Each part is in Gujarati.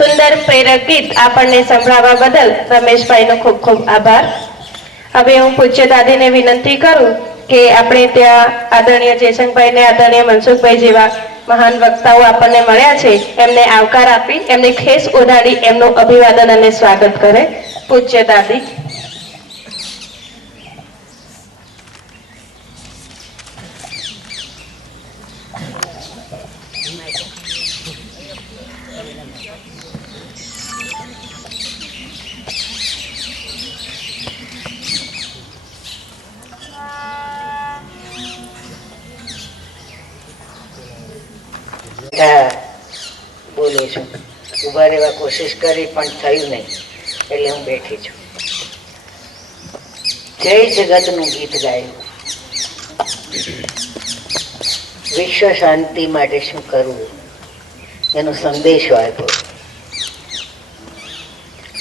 સુંદર પ્રેરક ગીત આપણને સંભળાવવા બદલ રમેશભાઈનો ખૂબ ખૂબ આભાર. હવે હું પૂજ્ય દાદીને વિનંતી કરું કે આપણે ત્યાં આદરણીય જયશંકભાઈને, આદરણીય મનસુખભાઈ જેવા મહાન વક્તાઓ આપણને મળ્યા છે, એમને આવકાર આપી એમને ખેસ ઓઢાડી એમનું અભિવાદન અને સ્વાગત કરે. પૂજ્ય દાદી. બોલું છું. ઉભા રહેવા કોશિશ કરી પણ થયું નહીં, એટલે હું બેઠી છું. જય જગતનું ગીત ગાયું. વિશ્વ શાંતિ માટે શું કરવું એનો સંદેશો આપ્યો.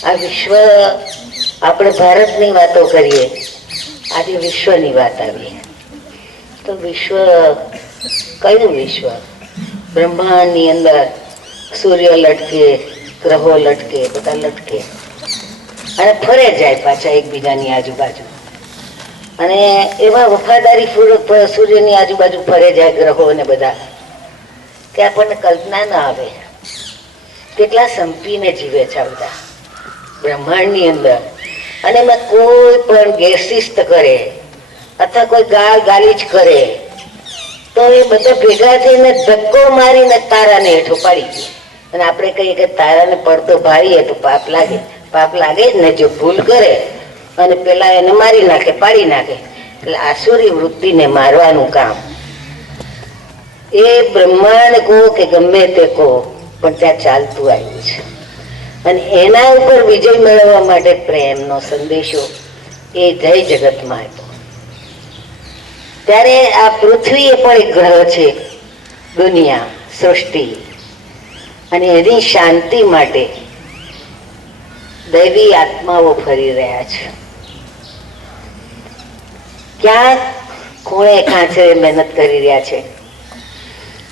આ વિશ્વ, આપણે ભારતની વાતો કરીએ, આજે વિશ્વની વાત આવી. તો વિશ્વ કયું વિશ્વ? બ્રહ્માંડની અંદર સૂર્ય લટકે, ગ્રહો લટકે, બધા લટકે અને ફરે જાય પાછા એકબીજાની આજુબાજુ. અને એવા વફાદારી પૂર્વક સૂર્યની આજુબાજુ ફરે જાય ગ્રહો ને બધા, કે આપણને કલ્પના ના આવે કેટલા સંપીને જીવે છે બધા બ્રહ્માંડની અંદર. અને એમાં કોઈ પણ ગેરશિસ્ત કરે અથવા કોઈ ગાલીચ કરે તો એ બધા ભેગા થઈને ધક્કો મારીને તારાને હેઠો પાડી દે. અને આપણે કહીએ કે તારાને પડતો ભારીએ તો પાપ લાગે. પાપ લાગે જ ને જો ભૂલ કરે અને પેલા એને મારી નાખે, પાડી નાખે. એટલે આસુરી વૃત્તિને મારવાનું કામ એ બ્રહ્માંડ કહો કે ગમે તે કહો પણ ત્યાં ચાલતું આવ્યું છે. અને એના ઉપર વિજય મેળવવા માટે પ્રેમનો સંદેશો એ જય જગતમાં આપ્યો. ત્યારે આ પૃથ્વી એ પણ એક ગ્રહ છે, દુનિયા, સૃષ્ટિ, અને એની શાંતિ માટે દૈવી આત્માઓ ફરી રહ્યા છે. ક્યાંક ખૂણે ખાંચરે મહેનત કરી રહ્યા છે.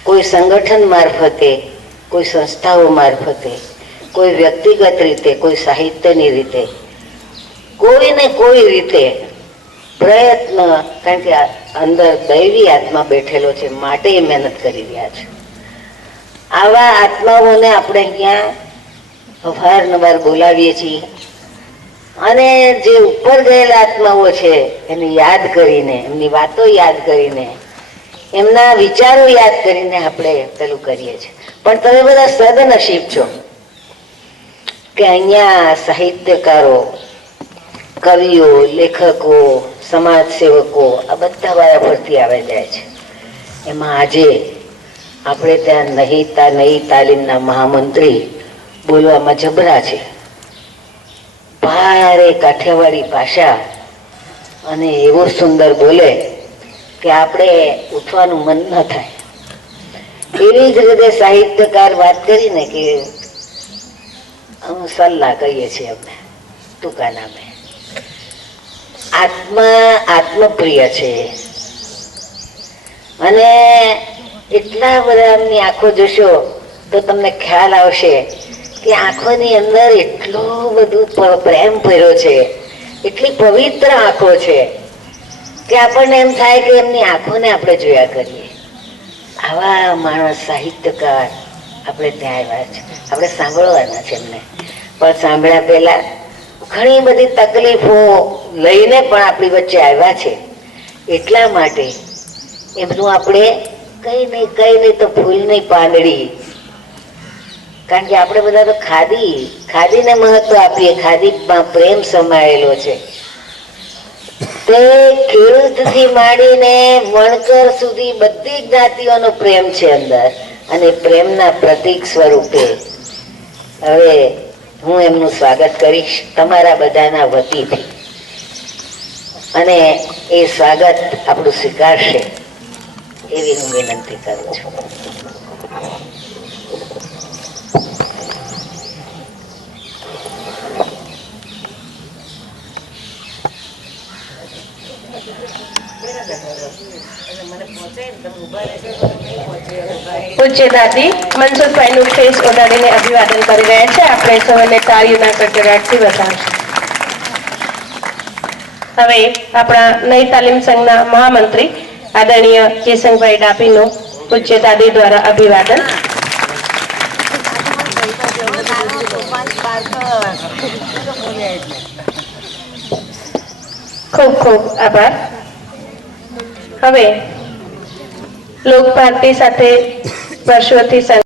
કોઈ સંગઠન મારફતે, કોઈ સંસ્થાઓ મારફતે, કોઈ વ્યક્તિગત રીતે, કોઈ સાહિત્યની રીતે, કોઈ ને કોઈ રીતે પ્રયત્ન, કારણ કે અંદર દૈવી આત્મા બેઠેલો છે માટે એ મહેનત કરી રહ્યા છે. આવા આત્માઓને આપણે અહીંયા અવારનવાર બોલાવીએ છીએ. અને જે ઉપર ગયેલા આત્માઓ છે એને યાદ કરીને, એમની વાતો યાદ કરીને, એમના વિચારો યાદ કરીને આપણે પેલું કરીએ છીએ. પણ તમે બધા સદનસીબ છો કે અહીંયા સાહિત્યકારો, કવિઓ, લેખકો, સમાજ સેવકો આ બધા વાયા ફરતી આવે જાય છે. એમાં આજે આપણે ત્યાં નહી તાલીમના મહામંત્રી બોલવામાં જબરા છે. ભારે કાઠિયાવાડી ભાષા અને એવો સુંદર બોલે કે આપણે ઉઠવાનું મન ન થાય. એવી જ રીતે સાહિત્યકાર વાત કરીને કે અમે સલ્લા કહીએ છીએ, અમને ટૂંકા નામે. આત્મા આત્મપ્રિય છે અને એટલા બધા એમની આંખો જોશો તો તમને ખ્યાલ આવશે કે આંખોની અંદર એટલો બધું પ્રેમ ભર્યો છે, એટલી પવિત્ર આંખો છે કે આપણને એમ થાય કે એમની આંખોને આપણે જોયા કરીએ. આવા માણસ સાહિત્યકાર આપણે ત્યાં આવ્યા છે. આપણે સાંભળવાના છે એમને. પણ સાંભળ્યા પહેલા ઘણી બધી તકલીફો લઈને પણ આપણી વચ્ચે આવ્યા છે. એટલા માટે એમનું આપણે કઈ નહીં તો ફૂલની પાંદડી, કારણ કે આપણે બધા તો ખાદીને મહત્વ આપીએ. ખાદીમાં પ્રેમ સમાયેલો છે. તે ખેડૂતથી માંડીને વણકર સુધી બધી જ્ઞાતિઓનો પ્રેમ છે અંદર. અને પ્રેમના પ્રતીક સ્વરૂપે હવે હું એમનું સ્વાગત કરીશ તમારા બધાના વતીથી. અને એ સ્વાગત આપણું સ્વીકારશે એવી હું વિનંતી કરું છું. પૂજ્ય દાદી મનસુખભાઈનું ફેસ ઓઢાડીને અભિવાદન કરી રહ્યા છે. આપણે સૌને તાળીઓના ગડગડાટથી વધાવશું. હવે આપણા નઈ તાલીમ સંઘના મહામંત્રી આદરણીય કેશવભાઈ ડાભીનું પૂજ્ય દાદી દ્વારા અભિવાદન. ખૂબ ખૂબ આભાર. હવે લોક ભારતી સાથે વર્ષોથી